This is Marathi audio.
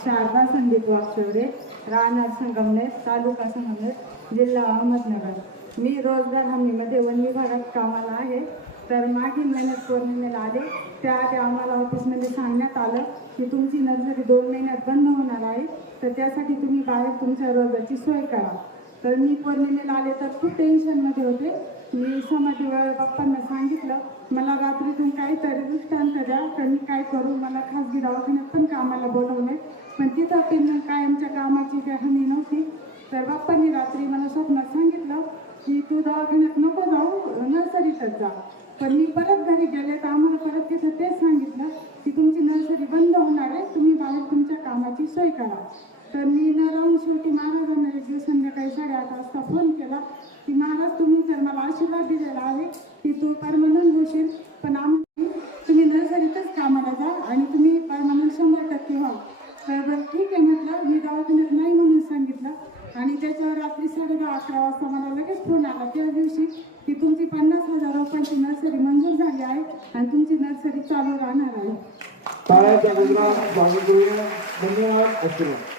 शारदा संदीप वागचौरे, राहणार संगमनेर, तालुका संगमनेर, जिल्हा अहमदनगर. मी रोजगार हमीमध्ये वन विभागात कामाला आहे. तर मागील महिन्यात पौर्णिमेला आले, त्याआधी आम्हाला ऑफिसमध्ये सांगण्यात आलं की तुमची नर्सरी 2 महिन्यात बंद होणार आहे, तर त्यासाठी तुम्ही बाहेर तुमच्या रोजाची सोय करा. तर मी पौर्णिमेला आले तर खूप टेन्शनमध्ये होते. मी समाधीवर बाप्पांना सांगितलं, मला रात्रीतून काहीतरी दृष्टांत द्या, तर मी काय करू. मला खाजगी दवाखान्यात पण कामाला बोलवले, पण तिथं पण कायमच्या कामाची काही हमी नव्हती. तर बाप्पांनी रात्री मला स्वप्नात सांगितलं की तू दवाखान्यात नको जाऊ, नर्सरीतच जा. पण मी परत घरी गेले तर आम्हाला परत तिथं तेच सांगितलं की तुमची नर्सरी बंद होणार आहे, तुम्ही बाहेर तुमच्या कामाची सोय करा. तर मी न राहून शेवटी महाराजांना एक दिवस संध्याकाळी 8:30 वाजता फोन केला की महाराज, तुम्ही तर मला आशीर्वाद दिलेला आहे की तू परमनंट होशील, पण तुम्ही नर्सरीतच कामाला जा आणि तुम्ही परमनंट 100% व्हा. तर बरं ठीक आहे म्हटलं. मी दवाखान्यात नाही म्हणून सांगितलं आणि त्याच्यावर रात्री 10:30-11 वाजता मला लगेच फोन आला त्या दिवशी की तुमची 50,000 रुपयांची नर्सरी मंजूर झाली आहे आणि तुमची नर्सरी चालू राहणार आहे. धन्यवाद.